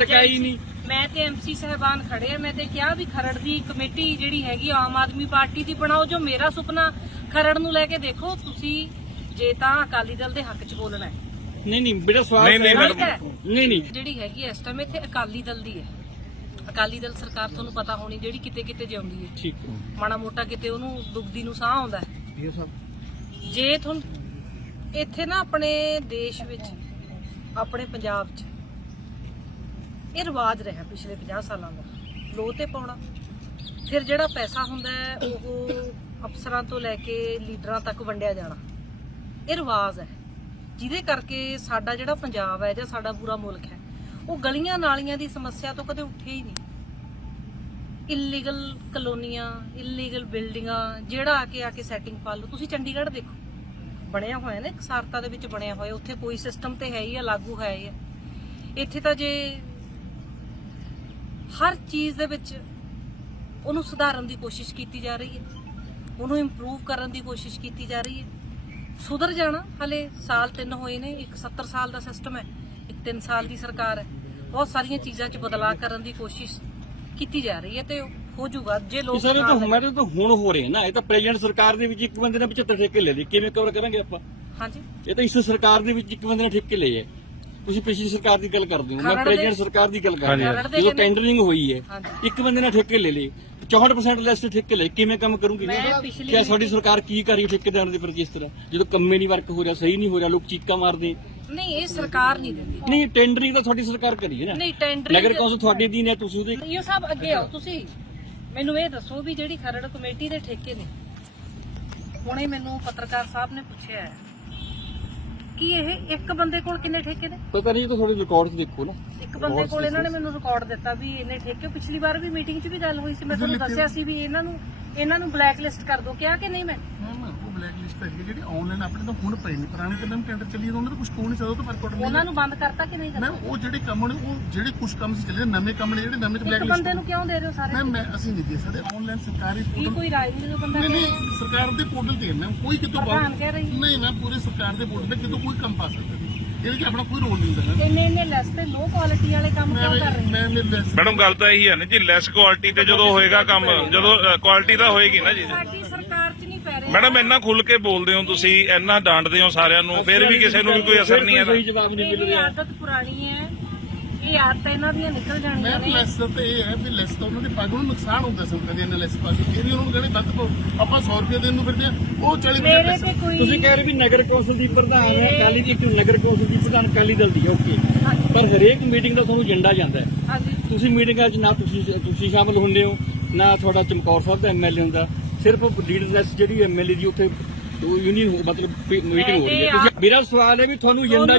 ਟਕਾਈ ਨਹੀਂ। ਮੈਂ ਤੇ ਐਮਸੀ ਸਹਿਬਾਨ ਖੜੇ ਆ ਮੈਂ ਤੇ ਕਿਹਾ ਵੀ ਖਰੜ ਦੀ ਕਮੇਟੀ ਜਿਹੜੀ ਹੈਗੀ ਆਮ ਆਦਮੀ ਪਾਰਟੀ ਦੀ ਬਣਾਓ ਜੋ ਮੇਰਾ ਸੁਪਨਾ ਖਰੜ ਨੂੰ ਲੈ ਕੇ ਦੇਖੋ ਤੁਸੀਂ ਜੇ ਤਾਂ ਅਕਾਲੀ ਦਲ ਦੇ ਹੱਕ 'ਚ ਬੋਲਣਾ ਹੈ। ਨਹੀਂ ਨਹੀਂ ਬੇਟਾ ਸਵਾਲ ਨਹੀਂ, ਨਹੀਂ। ਨਹੀਂ ਨਹੀਂ। ਜਿਹੜੀ ਹੈਗੀ ਇਸ ਟਾਈਮ ਇੱਥੇ ਅਕਾਲੀ ਦਲ ਦੀ ਹੈ। ਅਕਾਲੀ ਦਲ ਸਰਕਾਰ ਤੁਹਾਨੂੰ ਪਤਾ ਹੋਣੀ ਜਿਹੜੀ ਕਿਤੇ ਕਿਤੇ ਜਿਉਂਦੀ ਹੈ। ਠੀਕ। ਮਾੜਾ ਮੋਟਾ ਕਿਤੇ ਉਹਨੂੰ ਦੁਖਦੀ ਨੂੰ ਸਾਹ ਆਉਂਦਾ ਜੇ ਤੁਹਾਨੂੰ ਇੱਥੇ ਨਾ ਆਪਣੇ ਦੇਸ਼ ਵਿੱਚ ਆਪਣੇ ਪੰਜਾਬ 'ਚ ਇਹ ਰਿਵਾਜ ਰਿਹਾ ਪਿਛਲੇ 50 ਸਾਲਾਂ ਦਾ। ਲੋ ਤੇ ਪਾਉਣਾ। ਫਿਰ ਜਿਹੜਾ ਪੈਸਾ ਹੁੰਦਾ ਉਹ ਅਫਸਰਾਂ ਤੋਂ ਲੈ ਕੇ ਲੀਡਰਾਂ ਤੱਕ ਵੰਡਿਆ ਜਾਣਾ। ਇਹ ਰਿਵਾਜ ਹੈ। ਜਿਹਦੇ ਕਰਕੇ ਸਾਡਾ ਜਿਹੜਾ ਪੰਜਾਬ ਹੈ ਜਾਂ ਸਾਡਾ ਪੂਰਾ ਮੁਲਕ ਹੈ, ਉਹ ਗਲੀਆਂ ਨਾਲੀਆਂ ਦੀ ਸਮੱਸਿਆ ਤੋਂ ਕਦੇ ਉੱਠਿਆ ਹੀ ਨਹੀਂ। ਇਲੀਗਲ ਕਲੋਨੀਆਂ ਇਲੀਗਲ ਬਿਲਡਿੰਗਾਂ ਜਿਹੜਾ ਆ ਕੇ ਆ ਕੇ ਸੈਟਿੰਗ ਪਾ ਲਓ। ਤੁਸੀਂ ਚੰਡੀਗੜ੍ਹ ਦੇਖੋ। ਬਣਿਆ ਹੋਇਆ ਨਾ ਇੱਕ ਸਾਰਤਾ ਦੇ ਵਿੱਚ ਬਣਿਆ ਹੋਇਆ। ਉੱਥੇ ਕੋਈ ਸਿਸਟਮ ਤੇ ਹੈ ਹੀ ਆ, ਲਾਗੂ ਹੈ ਹੀ ਆ। ਇੱਥੇ ਤਾਂ ਜੇ ਹਰ ਚੀਜ਼ ਦੇ ਵਿੱਚ ਉਹਨੂੰ ਸੁਧਾਰਨ ਦੀ ਕੋਸ਼ਿਸ਼ ਕੀਤੀ ਜਾ ਰਹੀ ਹੈ। ਉਹਨੂੰ ਇੰਪਰੂਵ ਕਰਨ ਦੀ ਕੋਸ਼ਿਸ਼ ਕੀਤੀ ਜਾ ਰਹੀ ਹੈ। ਸੁਧਰ ਜਾਣਾ ਹਲੇ ਸਾਲ ਤਿੰਨ ਹੋਏ ਨੇ ਇੱਕ 70 ਸਾਲ ਦਾ ਸਿਸਟਮ ਹੈ ਇੱਕ 3 ਸਾਲ ਦੀ ਸਰਕਾਰ ਹੈ। ਬਹੁਤ ਸਾਰੀਆਂ ਚੀਜ਼ਾਂ 'ਚ ਬਦਲਾਅ ਕਰਨ ਦੀ ਕੋਸ਼ਿਸ਼ ਕੀਤੀ ਜਾ ਰਹੀ ਹੈ ਤੇ ਹੋ ਜਾਊਗਾ। ਜੇ ਲੋਕ ਸਾਰੇ ਤਾਂ ਹਮਾਰੇ ਤਾਂ ਹੁਣ ਹੋ ਰਹੇ ਨਾ ਇਹ ਤਾਂ ਪ੍ਰੈਜ਼ੀਡੈਂਟ ਸਰਕਾਰ ਦੇ ਵਿੱਚ ਇੱਕ ਬੰਦੇ ਨੇ 75 ਠੇਕੇ ਲੈ ਲਏ। ਕਿਵੇਂ ਕਵਰ ਕਰਾਂਗੇ ਆਪਾਂ? ਹਾਂਜੀ। ਇਹ ਤਾਂ ਇਸ ਸਰਕਾਰ ਦੇ ਵਿੱਚ ਇੱਕ ਬੰਦੇ ਨੇ ਠੇਕੇ ਲਏ ਹੈ ਤੁਸੀਂ ਪਿਛਲੀ ਸਰਕਾਰ ਦੀ ਗੱਲ ਕਰਦੇ ਹੋ ਮੈਂ ਪ੍ਰੈਜ਼ੀਡੈਂਟ ਸਰਕਾਰ ਦੀ ਗੱਲ ਕਰ। ਰਿਹਾ। ਜਦੋਂ ਟੈਂਡਰਿੰਗ ਹੋਈ ਹੈ। ਇੱਕ ਬੰਦੇ ਨੇ ਠੇਕੇ ਲੈ ਲਏ 64% ਲੈਸ ਤੇ ਠੇਕੇ ਲਏ ਕਿਵੇਂ ਕੰਮ ਕਰੂਗੀ? ਕਿਆ ਸਾਡੀ ਸਰਕਾਰ ਕੀ ਕਰ ਰਹੀ ਠੇਕੇਦਾਰਾਂ ਦੇ ਪ੍ਰਤੀ ਇਸ ਤਰ੍ਹਾਂ ਜਦੋਂ ਕੰਮੇ ਨਹੀਂ ਵਰਕ ਹੋ ਰਿਹਾ ਸਹੀ ਨਹੀਂ ਹੋ ਰਿਹਾ ਲੋਕ ਚੀਕਾਂ ਮਾਰਦੇ। ਨਹੀਂ ਇਹ ਸਰਕਾਰ ਨਹੀਂ ਦਿੰਦੀ। ਨਹੀਂ ਟੈਂਡਰਿੰਗ ਤਾਂ ਤੁਹਾਡੀ ਸਰਕਾਰ ਕਰੀ ਹੈ ਨਾ। ਨਹੀਂ ਟੈਂਡਰਿੰਗ ਨਗਰ ਕੌਂਸਲ ਤੁਹਾਡੇ ਦੀ ਨੇ ਤੁਸੀਂ ਉਹਦੇ ਇਹ ਸਭ ਅੱਗੇ ਆਓ ਤੁਸੀਂ ਮੈਨੂੰ ਇਹ ਦੱਸੋ ਵੀ ਜਿਹੜੀ ਖਰੜ ਕਮੇਟੀ ਦੇ ਠੇਕੇ ਨੇ ਹੁਣੇ ਮੈਨੂੰ ਪੱਤਰਕਾਰ ਸਾਹਿਬ ਨੇ ਪੁੱਛਿਆ ਹੈ। ਕਿ ਇਹ? ਇੱਕ ਬੰਦੇ ਕੋਲ ਕਿੰਨੇ ਠੇਕੇ ਨੇ? ਪਤਾ ਨਹੀਂ ਇਹ ਤਾਂ ਤੁਹਾਡੇ ਰਿਕਾਰਡਸ ਦੇਖੋ ਨਾ। ਇੱਕ ਬੰਦੇ ਕੋਲ ਇਹਨਾਂ ਨੇ ਮੈਨੂੰ ਰਿਕਾਰਡ ਦਿੱਤਾ ਵੀ ਇਹਨੇ ਠੇਕੇ ਪਿਛਲੀ ਵਾਰ ਵੀ ਮੀਟਿੰਗ 'ਚ ਵੀ ਗੱਲ ਹੋਈ ਸੀ ਮੈਂ ਤੁਹਾਨੂੰ ਦੱਸਿਆ ਸੀ ਵੀ ਇਹਨਾਂ ਨੂੰ ਇਹਨਾਂ ਨੂੰ ਬਲੈਕ ਲਿਸਟ ਕਰ ਦਿਓ। ਕਿਹਾ ਕਿ ਨਹੀਂ ਮੈਂ? ਬਲੈਕ ਲਿਸਟ ਹੈਗੀ ਹੈ ਜਿਹੜੀ ਆਨਲਾਈਨ ਆਪਣੇ ਤਾਂ ਹੁਣ ਪਈ ਨਹੀਂ ਪੁਰਾਣੇ ਤੇ ਮੈਮ ਟੈਂਡਰ ਚੱਲੀ ਉਹਨਾਂ ਦਾ ਕੁਝ ਕੋਣ ਨਹੀਂ ਉਹ ਤਾਂ ਪਰ ਉਹਨਾਂ ਨੂੰ ਬੰਦ ਕਰਤਾ ਕਿ ਨਹੀਂ ਕਰਤਾ ਮੈਮ ਉਹ ਜਿਹੜੇ ਕੰਮ ਨੇ ਉਹ ਜਿਹੜੇ ਕੁਝ ਕੰਮ ਸੀ ਚੱਲੇ ਨਵੇਂ ਕੰਮ ਨੇ ਜਿਹੜੇ ਨਵੇਂ ਤੇ ਬਲੈਕ ਇੱਕ ਬੰਦੇ ਲਿਸਟ ਨੂੰ ਕਿਉਂ ਦੇ ਰਹੇ ਹੋ ਸਾਰੇ ਮੈਮ ਮੈਂ ਅਸੀਂ ਨਹੀਂ ਦੇ ਸਕਦੇ ਆਨਲਾਈਨ ਸਰਕਾਰੀ ਪੋਰਟਲ ਕੋਈ ਰਾਜ ਨਹੀਂ ਬੰਦਾ ਨਹੀਂ ਨਹੀਂ? ਸਰਕਾਰ ਦੇ ਪੋਰਟਲ ਤੇ ਮੈਮ ਕੋਈ ਕਿਤੋਂ ਪ੍ਰਧਾਨ ਕਹਿ ਰਹੀ ਨਹੀਂ ਮੈਂ ਪੂਰੇ ਸਰਕਾਰ ਦੇ ਪੋਰਟਲ ਤੇ ਕਿਤੋਂ ਕੋਈ ਕੰਮ ਪਾ ਸਕਦਾ ਇਹਦੇ ਕਿ ਆਪਣਾ ਕੋਈ ਰੋਲ ਨਹੀਂ ਹੁੰਦਾ ਇੰਨੇ ਇੰਨੇ ਲੈਸ ਤੇ ਲੋ ਕੁਆਲਿਟੀ ਵਾਲੇ ਕੰਮ ਕਿਉਂ ਕਰ ਰਹੇ ਮੈਂ ਮੈਂ ਮੈਂ ਮੈਡਮ ਗੱਲ ਤਾਂ ਇਹੀ ਹੈ ਨਾ ਜੀ ਲੈਸ ਕੁਆਲਿਟੀ ਤੇ ਜਦੋਂ ਹੋਏਗਾ ਕੰਮ ਜਦੋਂ ਕੁਆਲਿਟੀ ਦਾ ਹੋਏਗੀ ਨਾ ਜੀ ਸਾਡੀ ਸਰਕਾਰ 'ਚ ਨਹੀਂ ਪੈ ਰਿਹਾ ਮੈਡਮ ਇੰਨਾ ਖੁੱਲ ਕੇ ਬੋਲਦੇ ਹੋ ਤੁਸੀਂ ਇੰਨਾ ਡਾਂਟਦੇ ਹੋ ਸਾਰਿਆਂ ਨੂੰ ਫਿਰ ਵੀ ਕਿਸੇ ਨੂੰ ਵੀ ਕੋਈ ਅਸਰ ਨਹੀਂ ਸਹੀ ਹੈ ਜਵਾਬ ਨਹੀਂ ਮਿਲ ਇਹ ਰਿਹਾ ਆਦਤ ਪੁਰਾਣੀ ਹੈ ਇਹ ਆਦਤ ਇਹਨਾਂ ਦੀਆਂ ਨਿਕਲ ਜਾਣੀਆਂ ਨੇ। ਲੈਸ ਤੇ ਇਹ ਹੈ ਵੀ ਲੈਸ ਤਾਂ ਉਹਨਾਂ ਦੀ ਪੱਗ ਨੂੰ ਨੁਕਸਾਨ ਹੁੰਦਾ ਸੀ ਕਦੇ ਇਹਨਾਂ ਲੈਸ ਪਾ ਕੇ ਇਹ ਵੀ ਉਹਨਾਂ ਨੂੰ ਕਹਿੰਦੇ ਵੱਧ ਪਾਓ ਆਪਾਂ 100 ਰੁਪਏ ਦੇਣ ਨੂੰ ਫਿਰਦੇ ਆ ਉਹ 40 ਮੇਰੇ ਰੁਪਏ ਤੇ ਕੋਈ ਤੁਸੀਂ ਕਹਿ ਰਹੇ ਵੀ ਨਗਰ ਕੌਂਸਲ ਦੀ ਪ੍ਰਧਾਨ ਹੈ ਅਕਾਲੀ ਦੀ ਇੱਕ ਨਗਰ ਕੌਂਸਲ ਦੀ ਪ੍ਰਧਾਨ ਅਕਾਲੀ ਦਲ ਦੀ ਓਕੇ ਪਰ ਹਰੇਕ ਮੀਟਿੰਗ ਦਾ ਤੁਹਾਨੂੰ ਏਜੰਡਾ ਜਾਂਦਾ ਹੈ। ਹਾਂਜੀ। ਤੁਸੀਂ ਮੀਟਿੰਗਾਂ 'ਚ ਨਾ ਤੁਸੀਂ ਤੁਸੀਂ ਸ਼ਾਮਲ ਹੁੰਦੇ ਹੋ ਨਾ ਤੁਹਾਡਾ ਚਮਕੌਰ ਸਾਹਿਬ ਦਾ ਐਮਐਲਏ ਹੁੰਦਾ। ਸਿਰਫ ਲੀਡਰਨੈਸ ਜਿਹੜੀ ਐਮਐਲਏ ਦੀ ਉੱਥੇ ਯੂਨੀਅਨ ਮਤਲਬ ਮੀਟਿੰਗ ਹੋ ਰਹੀ ਹੈ। ਤੁਸੀਂ- ਮੇਰਾ ਸਵਾਲ ਹੈ ਵੀ ਤੁਹਾਨੂੰ ਜਾਂਦਾ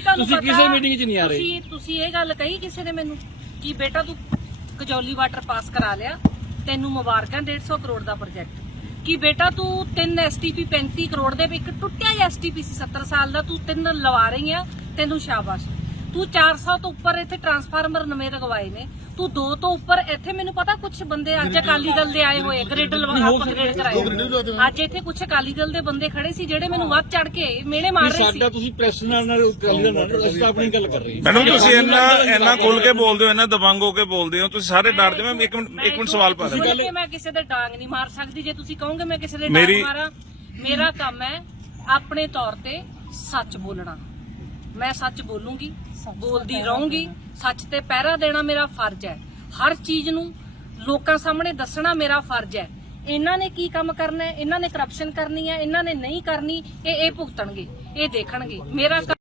ਤੁਹਾਨੂੰ ਤੁਸੀਂ ਕਿਸੇ ਮੀਟਿੰਗ 'ਚ ਨਹੀਂ ਆ ਰਹੇ। ਤੁਸੀਂ ਤੁਸੀਂ ਇਹ ਗੱਲ ਕਹੀ ਕਿਸੇ ਨੇ ਮੈਨੂੰ ਕਿ ਬੇਟਾ ਤੂੰ ਕਜੌਲੀ ਵਾਟਰ ਪਾਸ ਕਰਾ ਲਿਆ ਤੈਨੂੰ ਮੁਬਾਰਕਾਂ 150 ਕਰੋੜ ਦਾ ਪ੍ਰੋਜੈਕਟ ਕਿ ਬੇਟਾ ਤੂੰ 3 ਐਸਟੀਪੀ 35 ਕਰੋੜ ਦੇ ਇੱਕ ਟੁੱਟਿਆ ਐਸਟੀਪੀ ਸੀ 70 ਸਾਲ ਦਾ ਤੂੰ ਤਿੰਨ ਲਵਾ ਰਹੀ ਆ ਤੈਨੂੰ ਸ਼ਾਬਾਸ਼। ਤੂੰ 400 ਤੋਂ ਉੱਪਰ ਇੱਥੇ ਟਰਾਂਸਫਾਰਮਰ ਨਵੇਂ ਲਗਵਾਏ ਨੇ। ਤੂੰ ਦੋ ਤੋਂ ਉੱਪਰ ਇੱਥੇ ਮੈਨੂੰ ਪਤਾ ਕੁਝ ਬੰਦੇ ਅੱਜ ਅਕਾਲੀ ਦਲ ਦੇ ਆਏ ਹੋਏ ਗ੍ਰਿਡ ਲਵਾ ਆਪਾਂ ਗ੍ਰਿਡ ਕਰਾਏ। ਅੱਜ ਇੱਥੇ ਕੁਝ ਅਕਾਲੀ ਦਲ ਦੇ ਬੰਦੇ ਖੜੇ ਸੀ ਜਿਹੜੇ ਮੈਨੂੰ ਵੱਧ ਚੜ ਕੇ ਮੇਲੇ ਮਾਰ ਰਹੇ ਸੀ। ਸਾਡਾ ਤੁਸੀਂ ਪ੍ਰੈਸ ਨਾਲ ਨਾਲ ਅਕਾਲੀ ਦਲ ਨਾਲ ਅਸੀਂ ਤਾਂ ਆਪਣੀ ਗੱਲ ਕਰ ਰਹੇ ਹਾਂ। ਮੈਡਮ ਤੁਸੀਂ ਇੰਨਾ ਇੰਨਾ ਖੁੱਲ ਕੇ ਬੋਲਦੇ ਹੋ ਇੰਨਾ ਦਬੰਗ ਹੋ ਕੇ ਬੋਲਦੇ ਹੋ ਤੁਸੀਂ ਸਾਰੇ ਡਰਦੇ ਮੈਂ ਇੱਕ ਮਿੰਟ ਇੱਕ ਮਿੰਟ ਸਵਾਲ ਪਾ ਰਿਹਾ। ਮੈਂ ਕਿਸੇ ਦੇ ਡਾਂਗ ਨਹੀਂ ਮਾਰ ਸਕਦੀ। ਜੇ ਤੁਸੀਂ ਕਹੋਗੇ ਮੈਂ ਕਿਸੇ ਦੇ ਡਾਂਗ ਮੇਰੀ- ਮਾਰਾਂ ਮੇਰਾ ਕੰਮ ਹੈ ਆਪਣੇ ਤੌਰ ਤੇ ਸੱਚ ਬੋਲਣਾ। ਮੈਂ ਸੱਚ ਬੋਲੂੰਗੀ ਬੋਲਦੀ ਰਹੂੰਗੀ ਸੱਚ ਤੇ ਪਹਿਰਾ ਦੇਣਾ ਮੇਰਾ ਫਰਜ਼ ਹੈ। ਹਰ ਚੀਜ਼ ਨੂੰ ਲੋਕਾਂ ਸਾਹਮਣੇ ਦੱਸਣਾ ਮੇਰਾ ਫਰਜ਼ ਹੈ। ਇਹਨਾਂ ਨੇ ਕੀ ਕੰਮ ਕਰਨਾ ਹੈ? ਇਹਨਾਂ ਨੇ ਕਰਪਸ਼ਨ ਕਰਨੀ ਹੈ? ਇਹਨਾਂ ਨੇ ਨਹੀਂ ਕਰਨੀ? ਇਹ ਇਹ ਭੁਗਤਣਗੇ ਇਹ ਦੇਖਣਗੇ। ਮੇਰਾ